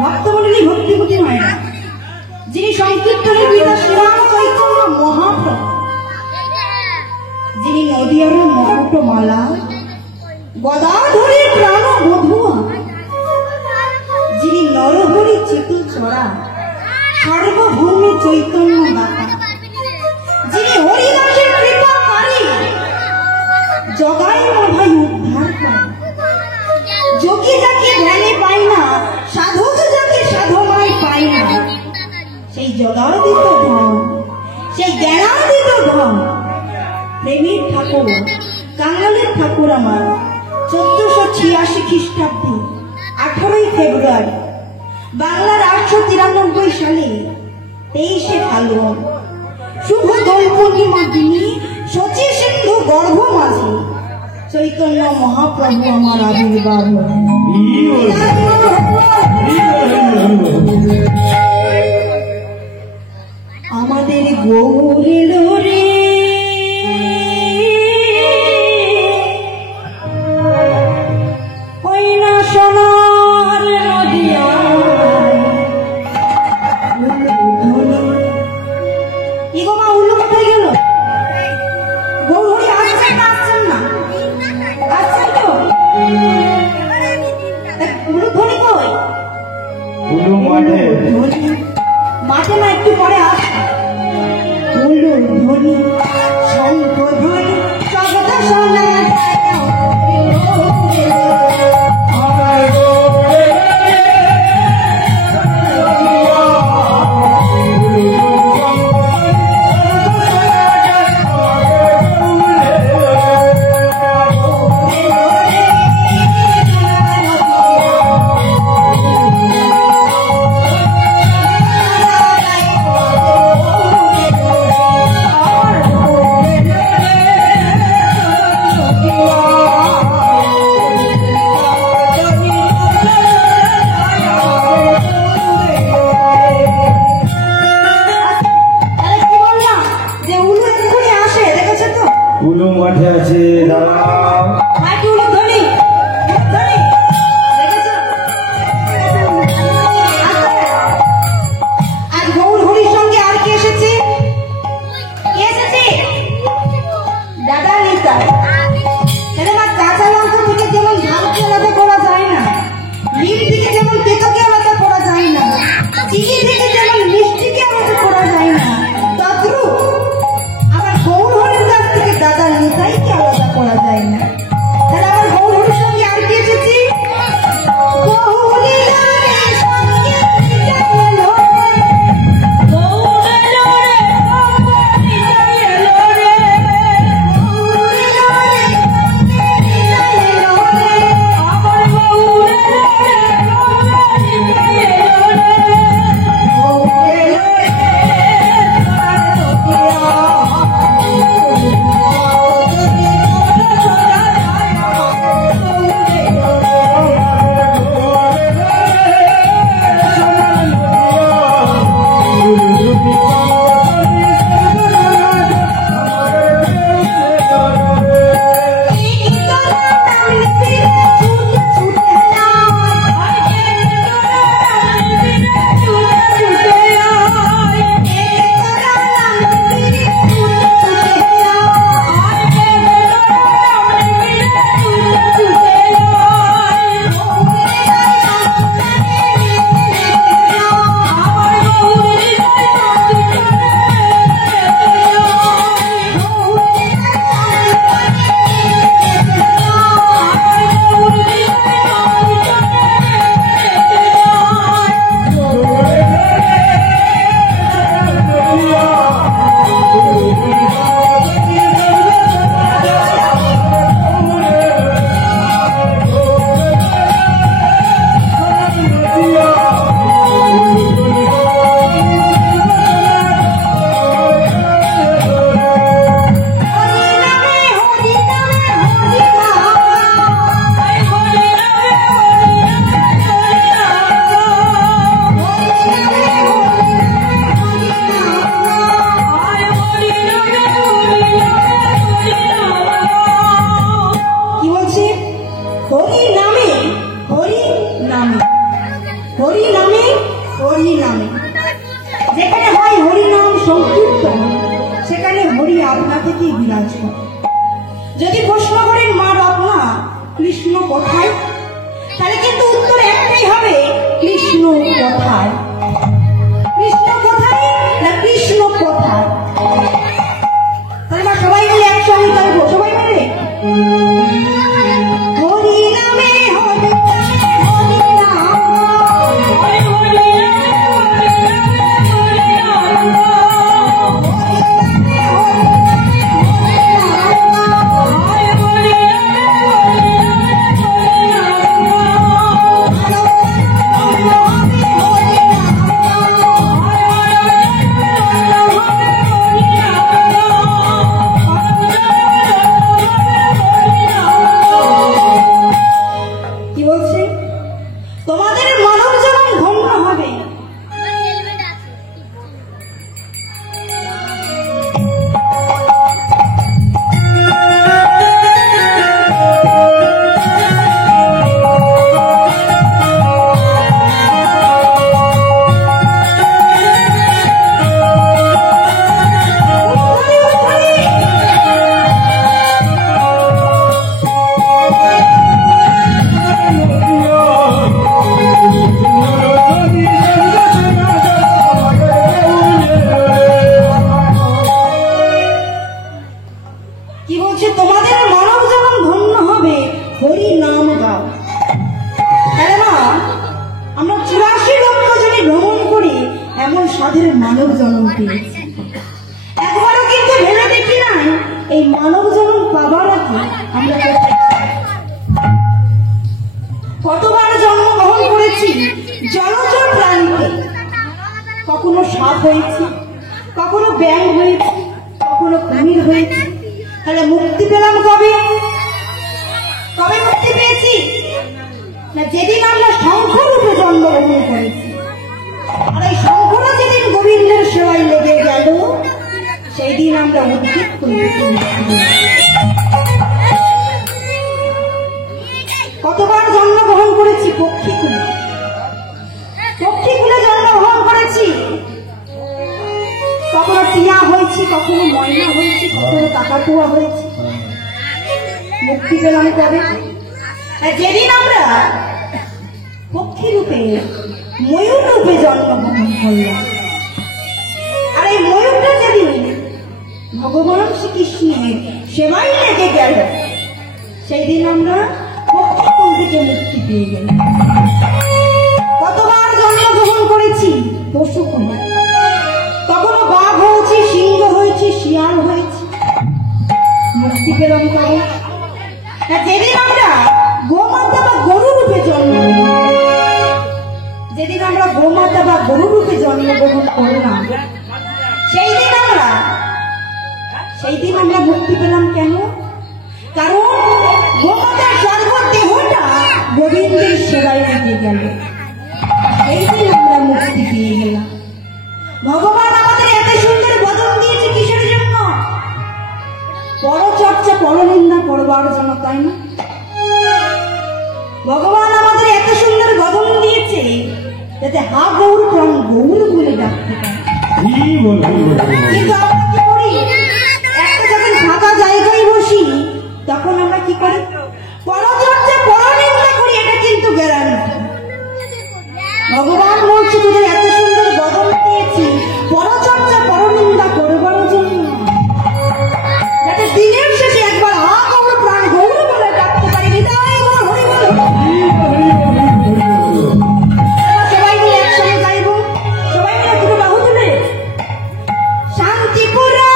ভক্তমণ্ডলী ভক্তিপতি মায়েরা, যিনি সংকীর্তনের পিতা শ্রীরাম চৈতন্য মহাপ্রভু, যিনি নদিয়ার মুকুটমালা গদাধরী প্রাণ বধুয়া, যিনি নরহরি চিতু চড়া সার্বভৌম চৈতন্য দাতা, যিনি হরিদাসের কৃপাকারী জগায় মধাই উদ্ধার করে, যোগী যাকে ধ্যানে পায় না, সাধক যাকে সাধনায় পায় না, সেই জগাদিত ধন, সেই জ্ঞানাদিত ধন প্রেমের ঠাকুর কাঙালের ঠাকুর আমার 1486 খ্রিস্টাব্দে 18 ফেব্রুয়ারি বাংলার 893 সালে 23শে ফাল্গুন শুভ দোল পূর্ণিমার দিনে শচী সিন্ধু গর্ভ মাঝে চৈতন্য মহাপ্রভু আমার আবির্ভাব। আমাদের গৌরের রে ওই না সোনার নদিয়া কি গো মা উল্লু কোথায় গেল? গৌরী আসছেন না আসছেন না আসছেন তো উল্লু ধ্বনি কই? উল্লু মাঠে মাঠে না একটু পরে আসবে। উল্লু ধ্বনি শঙ্খ ধ্বনি শব্দ শোনা নামে হরি নামে। যেখানে হয় হরি নাম সংকীর্তন, সেখানে হরি আপনা থেকেই বিরাজ করে। যদি প্রশ্ন করেন মা বাবা কৃষ্ণ কোথায়, তাহলে কিন্তু উত্তর একটাই হবে, কৃষ্ণ কোথায়। কৃষ্ণ কোথায় না কৃষ্ণ কোথায়। তাহলে সবাই মিলে একসঙ্গে গাইবো, সবাই মিলে হরি নামে হরি মানব জন্ম পেয়েছি। একবারও কিন্তু ভেবে দেখি নাই এই মানব জন্ম পাবার আগে আমরা কতবার জন্মগ্রহণ করেছি জলচর প্রাণীতে। কখনো সাপ হয়েছি, কখনো ব্যাঙ হয়েছি, কখনো কুমির হয়েছি। তাহলে মুক্তি পেলাম কবে? কবে মুক্তি পেয়েছি? না যেদিন আমরা শঙ্খরূপে জন্মগ্রহণ করেছি। আর এই শঙ্কর যেদিন গোবিন্দের সেবায় লেগে গেল, সেই দিন আমরা উদ্ভিদ করেছি। কতবার জন্মগ্রহণ করেছি পক্ষীকুলে, পক্ষীকুলে জন্মগ্রহণ করেছি। কখনো টিয়া হয়েছি, কখনো ময়না হয়েছি, কখনো কাকাতুয়া হয়েছি। মুক্তি পেলাম কবে? যেদিন আমরা পক্ষী রূপে ময়ূর রূপে জন্মগ্রহণ করলাম। আর এই ময়ূরটা যেদিন ভগবান শ্রীকৃষ্ণের সেবায় লেগে গেল, সেই দিন আমরা পক্ষীকুল থেকে মুক্তি পেয়ে গেলাম। কতবার জন্মগ্রহণ করেছি পশুকুলে। কখনো বাঘ হয়েছি, সিংহ হয়েছি, শিয়াল হয়েছি। মুক্তি পেলাম কবে? যেদিন আমরা গোমাতা বা গরু রূপে জন্মগ্রহণ, যেদিন আমরা গোমাতা বা গরু রূপে জন্মগ্রহণ করলাম, সেই দিন আমরা মুক্তি পেলাম। কেন? কারণ গোমাতার সর্ব দেহটা গোবিন্দের সেবায় লেগে গেল, সেই দিন আমরা মুক্তি পেয়ে গেলাম। ভগবান আমাদের এত সুন্দর বদন দিয়েছে কিসের জন্য? পরচর্চা পরনিন্দা করবার জন্য, তাই না? ভগবান আমাদের এত সুন্দর বদন দিয়েছে যাতে হা গৌর প্রাণ গৌর বলে ডাকতে পারে। কিন্তু আমরা কি করি? একটা যখন ফাঁকা জায়গায় বসি, তখন আমরা কি করি? পরচর্চা পরনিন্দা করি। এটা কিন্তু গ্যারান্টি। ভগবান বলছে তোদের এত সুন্দর বদন দিয়েছি পরচর্চা পরনিন্দা করবার জন্য, যাতে দিনের শেষে একবার হা গৌর প্রাণ গৌর বলে ডাকতে পারি। বিদায় গৌর হরি বল। সবাই মিলে একসঙ্গে গাইব, সবাই মিলে দুটো বাহু তুলে শান্তিপুরা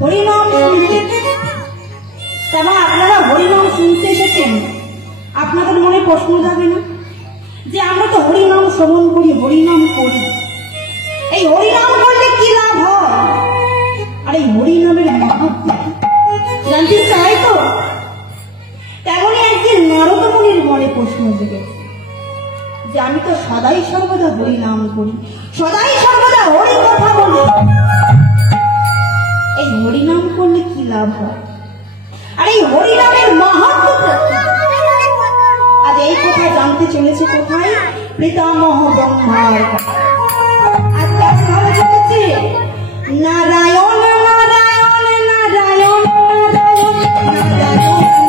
হরিনাম শুনতে। তেমন আপনারা হরিনাম শুনতে এসেছেন, আপনাদের মনে প্রশ্ন যাবে না যে আমরা তো হরিনাম শ্রবণ করি, হরিনাম করি, এই হরিনাম করলে কি লাভ হয়, আর এই হরিনামের মাহাত্ম্য জানতে চাই তো। তেমনই একদিন নারদ মুনির মনে প্রশ্ন জেগেছে যে আমি তো সদাই সর্বদা হরিনাম করি, সদাই সর্বদা হরি কথা বলি, এই হরিনাম করলে কি লাভ হয়, আর এই হরিনামের মাহাত্ম্যটা আজ এই কথা জানতে চলেছে কোথায়? পিতামহ ব্রহ্মার কাছে। আজ কেমন ভাবে চলেছে? নারায়ণ নারায়ণ নারায়ণ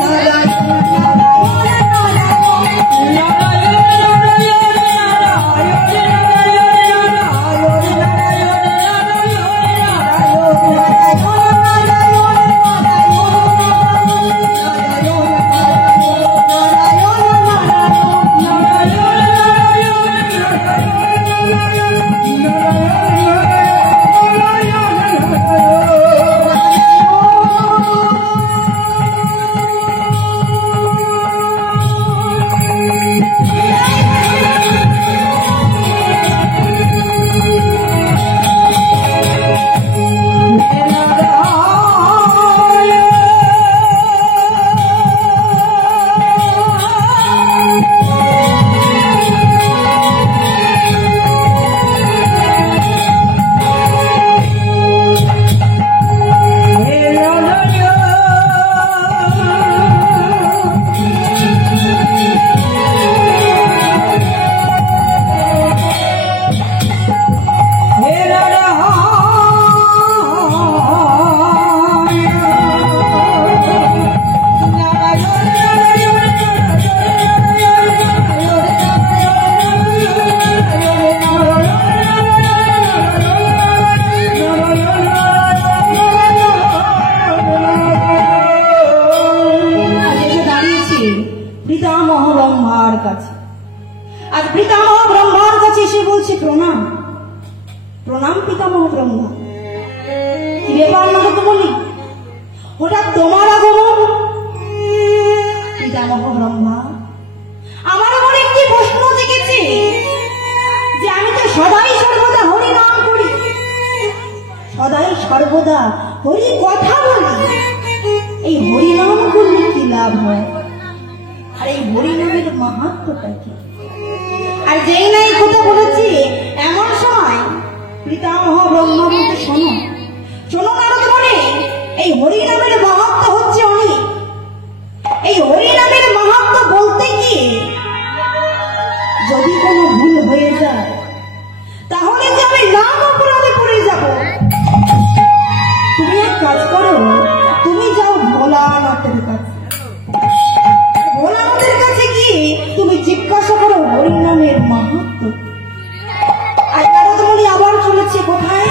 নারায়ণ নারায়ণ পিতামহ ব্রহ্মার কাছে। আজ পিতামহ ব্রহ্মার কাছে এসে বলছে প্রণাম, প্রণাম পিতামহ ব্রহ্মা। কি ব্যাপার না তো বলি, হঠাৎ তোমার আগমন? পিতামহ ব্রহ্মা, আমার মনে একটি প্রশ্ন জেগেছে যে আমি তো সদাই সর্বদা হরি নাম করি, সদাই সর্বদা হরি কথা বলি, এই হরি নাম করলে কি লাভ হয়, আর এই হরিনামের মাহাত্ম্যটা কি? আর যেই নাই কথা বলেছি এমন সময় পিতামহ ব্রহ্মা বলতে শোনো, শোনো নারদ মুনি, এই হরিনামের মাহাত্ম্য হচ্ছে অনেক। এই হরিনামের মাহাত্ম্য বলতে কি যদি কোনো ভুল হয়ে যায় তাহলে যে আমি নাম অপরাধে পড়ে যাব। তুমি এক কাজ করো, তুমি যাও ভোলানাথের কাছে, ভোলানাথের কাছে গিয়ে তুমি জিজ্ঞাসা করো হরিনামের মাহাত্ম্য। আর নারদ মুনি আবার চলেছে কোথায়?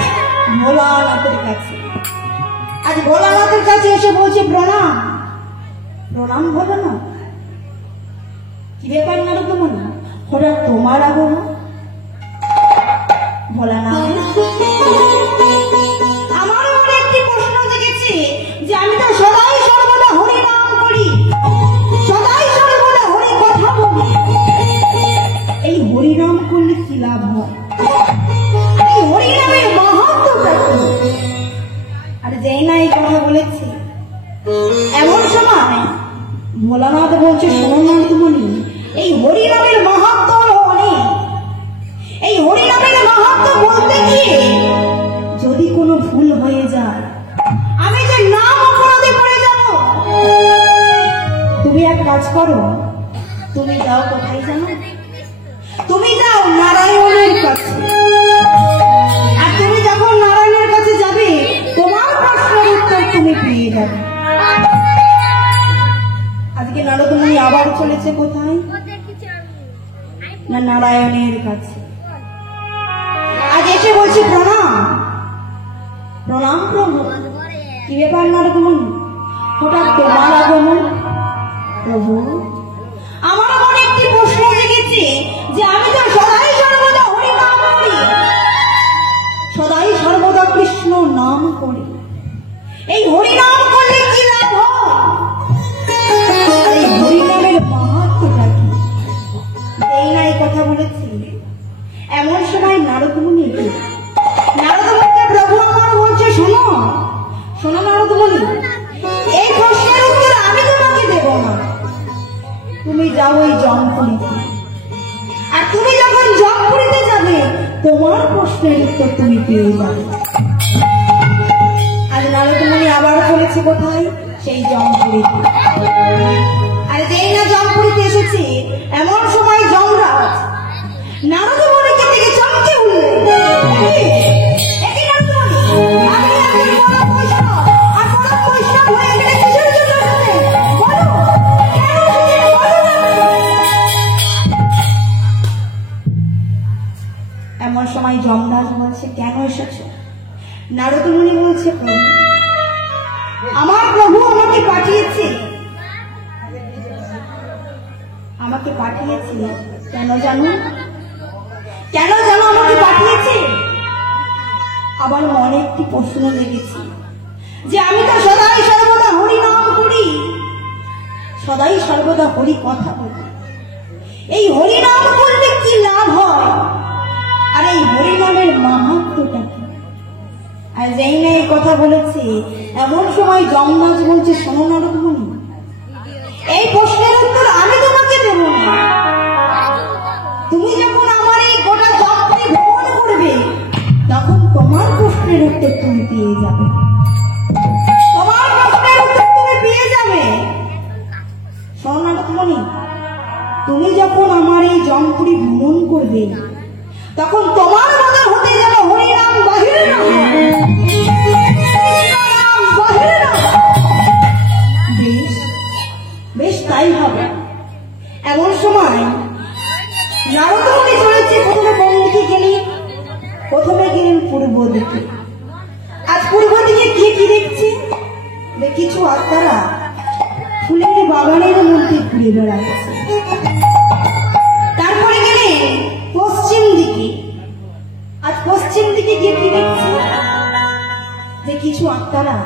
ভোলানাথের কাছে। আজ ভোলানাথের কাছে এসে বলছে প্রণাম, প্রণাম ভোলানাথ। কি ব্যাপার নারদ মুনি, হঠাৎ তোমার আগমন? ভোলানাথ, আমার মনে একটি প্রশ্ন জেগেছে যে আমি তো সদাই সর্বদা হরি নাম করি, সদাই সর্বদা হরি কথা বলি, এই হরিনাম করলে কি লাভ হয়, এই হরিনামের মাহাত্ম্যটা কি? আর যেই না এই কথা বলেছি এমন সময় ভোলানাথ বলছে শোনো নারদ মুনি, এই হরিনামের মাহাত্ম্য অনেক। এই হরিনামের মাহাত্ম্য বলতে গিয়ে যদি কোনো ভুল হয়ে যায় আমি যে নাম অপরাধে পড়ে যাব। তুমি এক কাজ করো, তুমি যাও কোথায় জানো? তুমি যাও নারায়ণের কাছে। আর তুমি যখন নারায়ণের কাছে যাবে তোমার প্রশ্নের উত্তর তুমি পেয়ে যাবে। আজকে নারদ মুনি আবার চলেছে কোথায়? না নারায়ণের কাছে। আজ এসে বলছি প্রণাম, প্রণাম প্রভু। কি ব্যাপার নারদ মুনি, হঠাৎ তোমার আগমন? প্রভু, আমার মনে একটি প্রশ্ন জেগেছে যে আমি তো সদাই সর্বদা হরি নাম করি, সদাই সর্বদা কৃষ্ণ নাম করে। এই হরিনাম করলে কি লাভ হয়? এই হরিনামের মাহাত্ম্যটা কি? এই না এই কথা বলেছি, এমন সময় নারদমুনি প্রভু আমার বলছে, শোনো শোনো নারদমুনি, এই প্রশ্নের উত্তর আমি তোমাকে দেব না। তুমি যাও ওই জমপুরীতে, আর তুমি যখন জমপুরীতে যাবে তোমার প্রশ্নের উত্তর তুমি পেয়ে যাবে। আজ নারদমুনি আবার চলেছে কোথায়? সেই জমপুরীতে। আর যেই না জমপুরীতে এসেছে, এমন সময় যমরাজ নারদমুনিকে দেখে চমকে উঠলেন। এমন সময় যমরাজ বলছে, কেন এসেছো? নারদমুনি বলছে, প্রভু, আমার প্রভু আমাকে পাঠিয়েছে কেন জানো? কেন জানো আমাকে পাঠিয়েছে? আবার মনে একটি প্রশ্ন লেগেছে যে আমি তো সদাই সর্বদা হরি নাম করি, সদাই সর্বদা হরি কথা বলি। এই হরি নাম করলে কি লাভ হয়? আর এই হরিনামের মাহাত্ম্যটা কি? আর যেই না এই কথা বলেছে, এমন সময় যমরাজ বলছে, শোনো নারদমুনি, এই প্রশ্নের উত্তর আমি তোমাকে দেব না। তুমি যখন আমার এই গোটা জগৎকে ভ্রমণ করবে, তখন তোমার প্রশ্নের উত্তর তুমি পেয়ে যাবে। তোমার প্রশ্নের উত্তর তুমি পেয়ে যাবে। শোনো নারদমুনি, তুমি যখন আমার এই জমপুরী ভ্রমণ করবে, তখন তোমার মনে হতে যেন হরিনাম বাহিরে না হয়। বেশ বেশ তাই হবে। এমন সময় নারদমুনি চলেছে, প্রথমে কোন দিকে গেলেন? প্রথমে গেলেন পূর্ব দিকে। আজ পূর্ব দিকে গিয়ে কি দেখছে? কিছু আত্মারা ফুলের বাগানের মধ্যে ঘুরে বেড়াচ্ছে। তারপরে গেলেন পশ্চিম দিকে। আজ পশ্চিম দিকে গিয়ে কি দেখছি? যে কিছু আত্মারা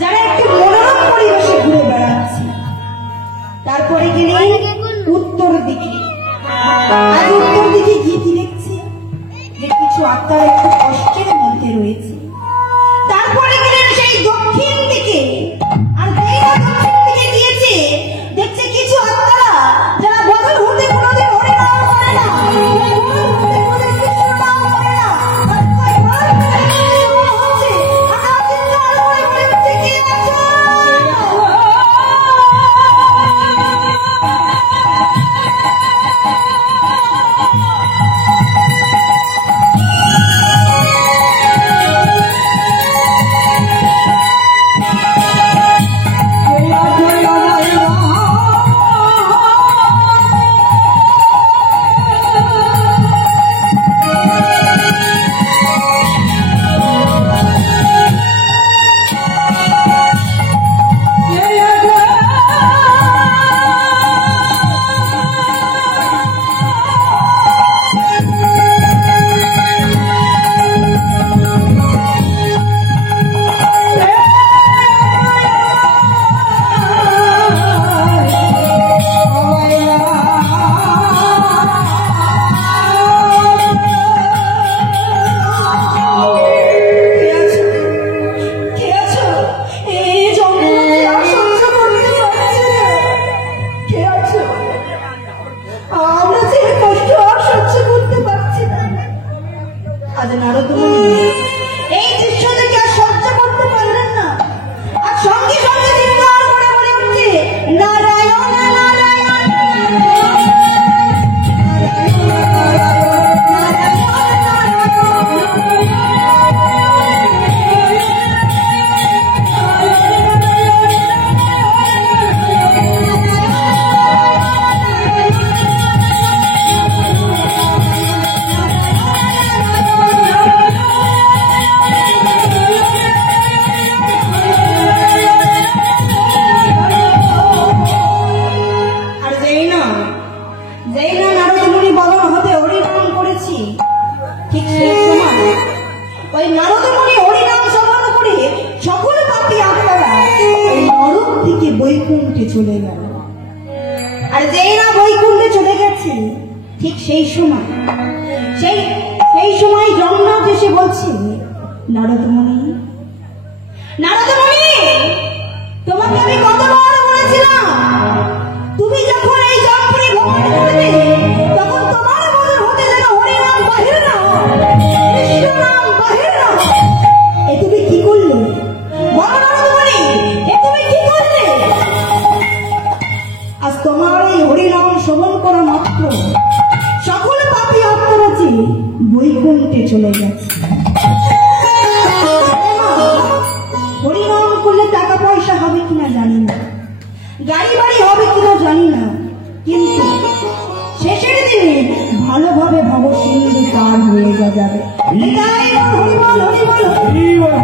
যারা একটি মনোরম পরিবেশে ঘুরে বেড়াচ্ছে। তারপরে গেলেন উত্তর দিকে। আজ উত্তর দিকে গিয়ে কি দেখছি? যে কিছু আত্মারা একটু কষ্টের মধ্যে রয়েছে। তারপরে গেলেন সেই দক্ষিণ দিকে। আর দক্ষিণ দিকে গিয়েছে, দেখছে কিছু আত্মারা যারা বদল হতে কোনোদিন হরিনাম করে না, বৈকুণ্ঠে চলে গেল। আর যেই না বৈকুণ্ঠে চলে গেছে, ঠিক সেই সময় জগন্নাথ এসে বলছে, নারদমণি, নারদমণি, তোমাকে আমি কতবার বলেছিলাম, তুমি যখন এই জম্পুরি ভ্রমণ করবে তখন তোমার মনের হতে যেন হরিনাম বাহির না হয়, কৃষ্ণ নাম বাহির না হয়। এ তুমি কি করলে? বলো নারদমণি, এ তুমি কি করলে? আজ তোমার এই হরিনাম শ্রবণ করা মাত্র সকল পাপী আত্মরাজি বৈকুণ্ঠে চলে গেছে। হরিনাম করলে টাকা পয়সা হবে কিনা জানি না, গাড়ি বাড়ি হবে কিনা জানি না, কিন্তু শেষের দিনে ভালোভাবে ভবসিন্ধু পার হয়ে যাবে। হরিবল হরিবল হরিবল।